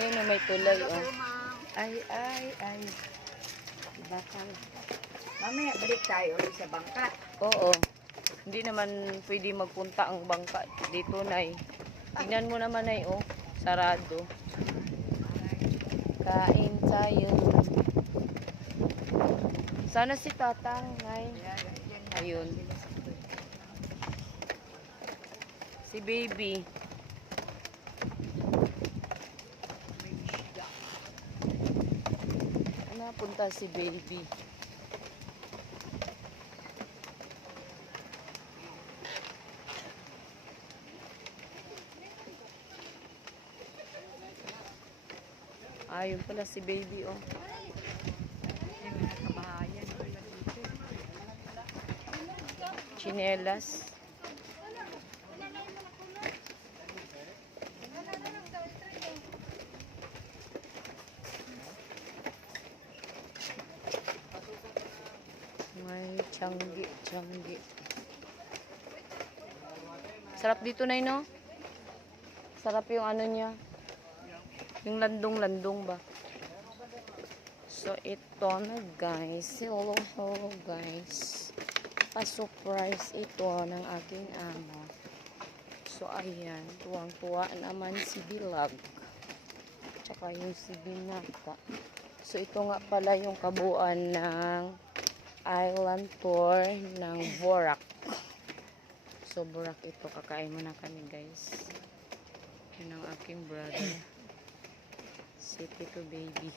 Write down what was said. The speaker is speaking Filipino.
Ayun na may tulay oh. Ay, ay, ay. Diba, Bakal. Mamaya balik tayo sa bangkat. Oo. Hindi naman pwede magpunta ang bangkat. Dito na eh. Tingnan mo naman ay oh. Sarado. Kain tayo. Sana si tatang ay. Ayun. Si Baby. Ano punta si Baby? Ayun pala si Baby, oh. Chinelas. Tiyanggi, tiyanggi. Sarap dito na no? Sarap yung ano niya. Yung landong-landong ba? So, ito na guys. Hello, hello guys pa-surprise ito ng aking amo. So, ayan. Tuwang-tuwa naman si Bilag. Tsaka yung si Binata. So, ito nga pala yung kabuuan ng island tour ng Borak. So, Borak ito. Kakain muna kami, guys. Yun ang aking brother. Si Tito Baby.